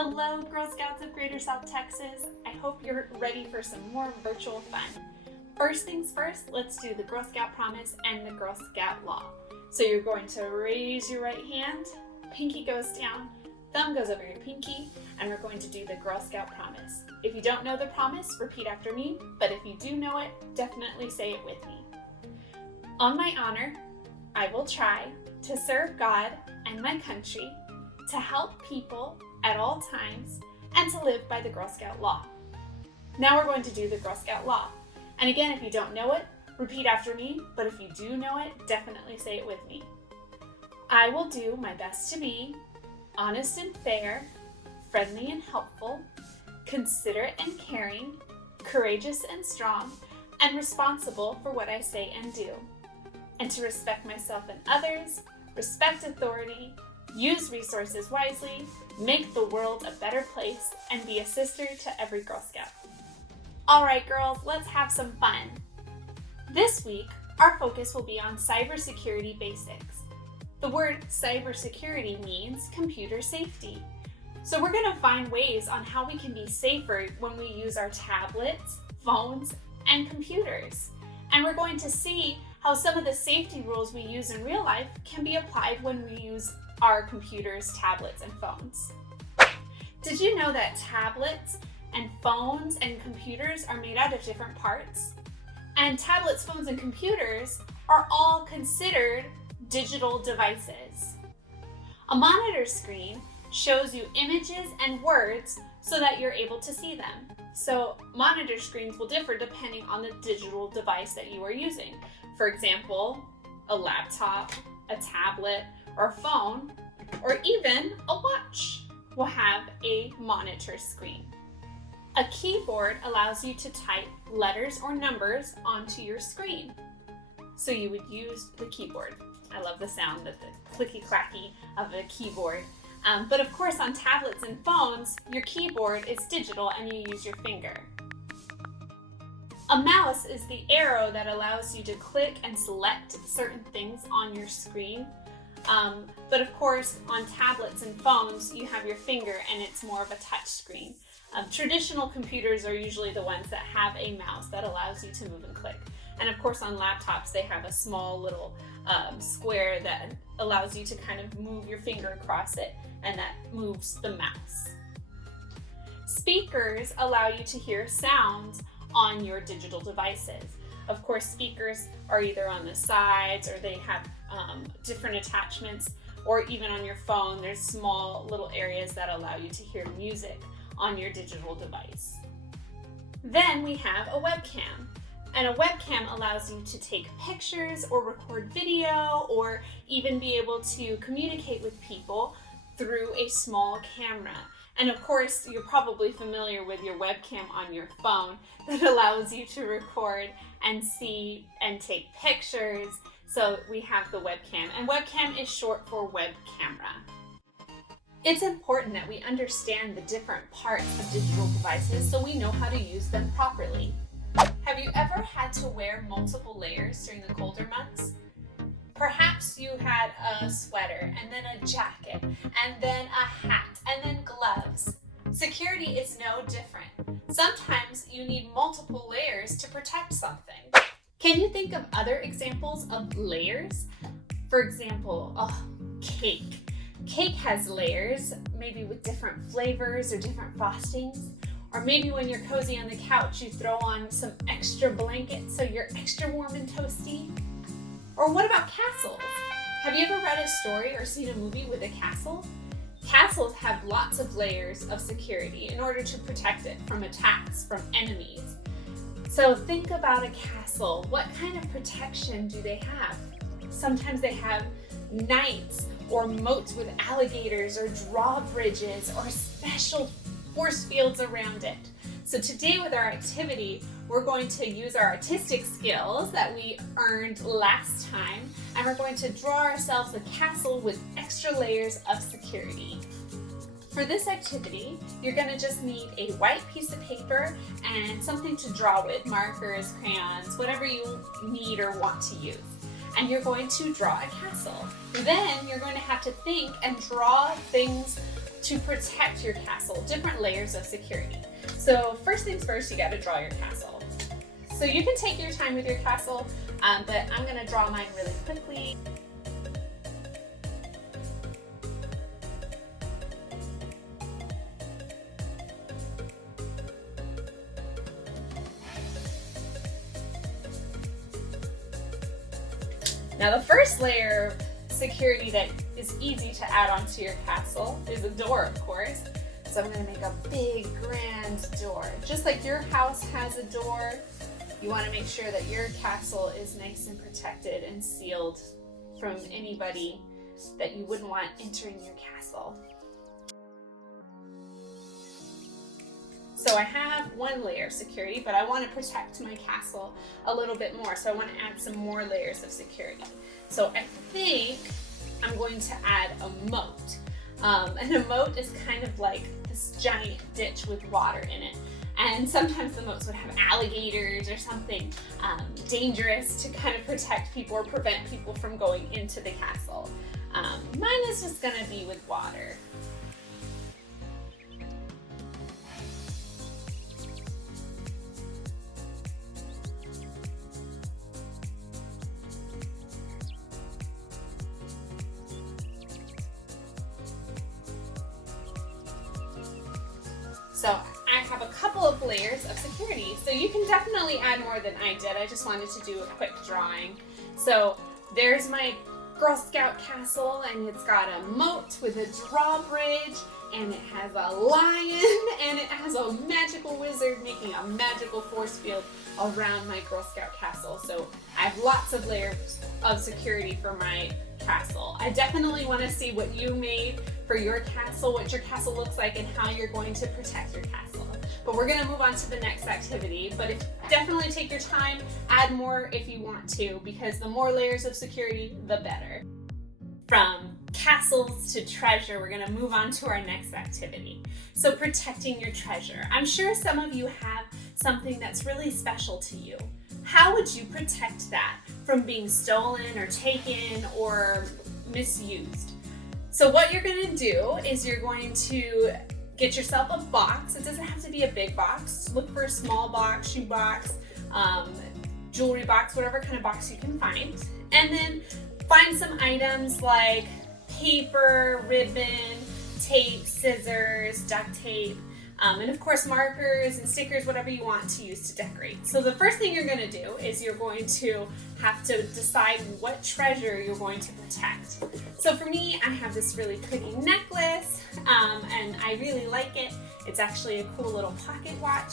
Hello, Girl Scouts of Greater South Texas. I hope you're ready for some more virtual fun. First things first, let's do the Girl Scout Promise and the Girl Scout Law. So you're going to raise your right hand, pinky goes down, thumb goes over your pinky, and we're going to do the Girl Scout Promise. If you don't know the promise, repeat after me, but if you do know it, definitely say it with me. On my honor, I will try to serve God and my country, to help people at all times, and to live by the Girl Scout Law. Now we're going to do the Girl Scout Law. And again, if you don't know it, repeat after me, but if you do know it, definitely say it with me. I will do my best to be honest and fair, friendly and helpful, considerate and caring, courageous and strong, and responsible for what I say and do. And to respect myself and others, respect authority, use resources wisely, make the world a better place, and be a sister to every Girl Scout. All right, girls, let's have some fun. This week, our focus will be on cybersecurity basics. The word cybersecurity means computer safety. So we're going to find ways on how we can be safer when we use our tablets, phones, and computers. And we're going to see how some of the safety rules we use in real life can be applied when we use our computers, tablets, and phones. Did you know that tablets and phones and computers are made out of different parts? And tablets, phones, and computers are all considered digital devices. A monitor screen shows you images and words so that you're able to see them. So monitor screens will differ depending on the digital device that you are using. For example, a laptop, a tablet, or a phone, or even a watch will have a monitor screen. A keyboard allows you to type letters or numbers onto your screen. So you would use the keyboard. I love the sound of the clicky-clacky of a keyboard. But of course on tablets and phones, your keyboard is digital and you use your finger. A mouse is the arrow that allows you to click and select certain things on your screen. But of course, on tablets and phones, you have your finger and it's more of a touch screen. Traditional computers are usually the ones that have a mouse that allows you to move and click. And of course, on laptops, they have a small little square that allows you to kind of move your finger across it, and that moves the mouse. Speakers allow you to hear sounds on your digital devices. Of course, speakers are either on the sides or they have different attachments, or even on your phone, there's small little areas that allow you to hear music on your digital device. Then we have a webcam. And a webcam allows you to take pictures or record video or even be able to communicate with people through a small camera. And of course, you're probably familiar with your webcam on your phone that allows you to record and see and take pictures. So we have the webcam, and webcam is short for web camera. It's important that we understand the different parts of digital devices so we know how to use them properly. Have you ever had to wear multiple layers during the colder months? Perhaps you had a sweater, and then a jacket, and then a hat, and then gloves. Security is no different. Sometimes you need multiple layers to protect something. Can you think of other examples of layers? For example, cake. Cake has layers, maybe with different flavors or different frostings. Or maybe when you're cozy on the couch, you throw on some extra blankets so you're extra warm and toasty. Or what about castles? Have you ever read a story or seen a movie with a castle? Castles have lots of layers of security in order to protect it from attacks from enemies. So think about a castle. What kind of protection do they have? Sometimes they have knights or moats with alligators or drawbridges or special force fields around it. So today with our activity, we're going to use our artistic skills that we earned last time, and we're going to draw ourselves a castle with extra layers of security. For this activity, you're going to just need a white piece of paper and something to draw with, markers, crayons, whatever you need or want to use. And you're going to draw a castle. Then you're going to have to think and draw things to protect your castle, different layers of security. So first things first, you got to draw your castle. So you can take your time with your castle, but I'm going to draw mine really quickly. Now the first layer of security that is easy to add onto your castle is a door, of course. So I'm going to make a big, grand door. Just like your house has a door, you want to make sure that your castle is nice and protected and sealed from anybody that you wouldn't want entering your castle. So I have one layer of security, but I want to protect my castle a little bit more. So I want to add some more layers of security. So I think I'm going to add a moat. And a moat is kind of like this giant ditch with water in it. And sometimes the moats would have alligators or something dangerous to kind of protect people or prevent people from going into the castle. Mine is just going to be with water. So I have a couple of layers of security. So you can definitely add more than I did. I just wanted to do a quick drawing. So there's my Girl Scout castle, and it's got a moat with a drawbridge, and it has a lion, and it has a magical wizard making a magical force field around my Girl Scout castle. So I have lots of layers of security for my castle. I definitely want to see what you made for your castle, what your castle looks like, and how you're going to protect your castle. But we're going to move on to the next activity. But definitely take your time, add more if you want to, because the more layers of security, the better. From castles to treasure, we're going to move on to our next activity. So protecting your treasure. I'm sure some of you have something that's really special to you. How would you protect that from being stolen or taken or misused? So what you're going to do is you're going to get yourself a box. It doesn't have to be a big box. Look for a small box, shoe box, jewelry box, whatever kind of box you can find. And then find some items like paper, ribbon, tape, scissors, duct tape, and of course markers and stickers, whatever you want to use to decorate. So the first thing you're going to do is you're going to have to decide what treasure you're going to protect. So for me, I have this really pretty necklace, and I really like it. It's actually a cool little pocket watch,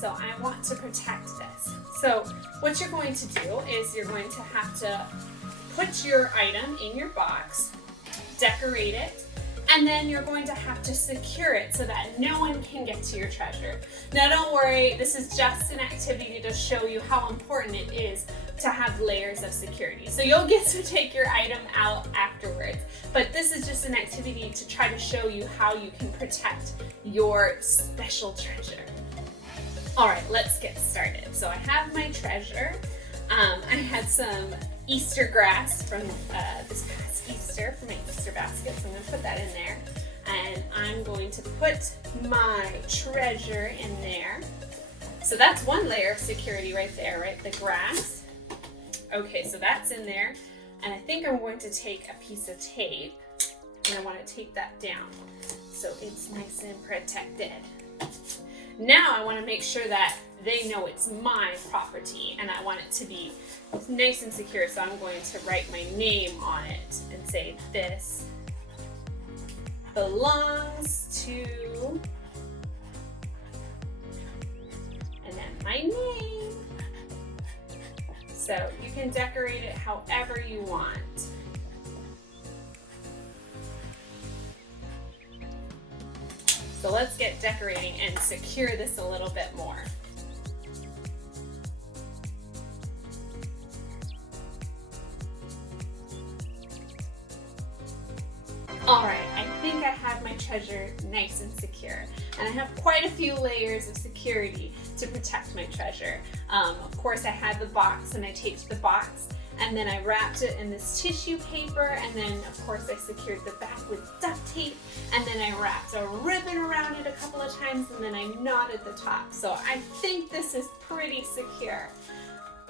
so I want to protect this. So what you're going to do is you're going to have to put your item in your box, decorate it, and then you're going to have to secure it so that no one can get to your treasure. Now don't worry, this is just an activity to show you how important it is to have layers of security. So you'll get to take your item out afterwards, but this is just an activity to try to show you how you can protect your special treasure. All right, let's get started. So I have my treasure. I had some Easter grass from this past Easter for my Easter basket, so I'm going to put that in there. And I'm going to put my treasure in there. So that's one layer of security right there, right? The grass. Okay, so that's in there. And I think I'm going to take a piece of tape, and I want to tape that down so it's nice and protected. Now I want to make sure that they know it's my property, and I want it to be nice and secure, so I'm going to write my name on it and say this belongs to, and then my name. So you can decorate it however you want. So let's get decorating and secure this a little bit more. All right, I think I have my treasure nice and secure, and I have quite a few layers of security to protect my treasure. Of course, I had the box, and I taped the box, and then I wrapped it in this tissue paper, and then of course I secured the back with duct tape, and then I wrapped a ribbon around it a couple of times, and then I knotted the top. So I think this is pretty secure.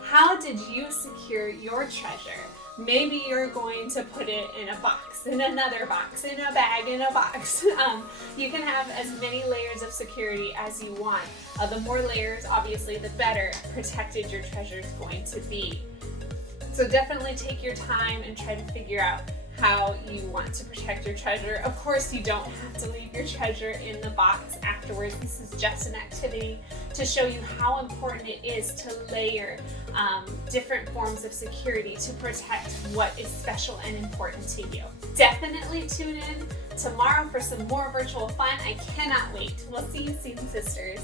How did you secure your treasure? Maybe you're going to put it in a box, in another box, in a bag, in a box. You can have as many layers of security as you want. The more layers, obviously, the better protected your treasure is going to be. So definitely take your time and try to figure out how you want to protect your treasure. Of course, you don't have to leave your treasure in the box afterwards. This is just an activity to show you how important it is to layer different forms of security to protect what is special and important to you. Definitely tune in tomorrow for some more virtual fun. I cannot wait. We'll see you soon, sisters.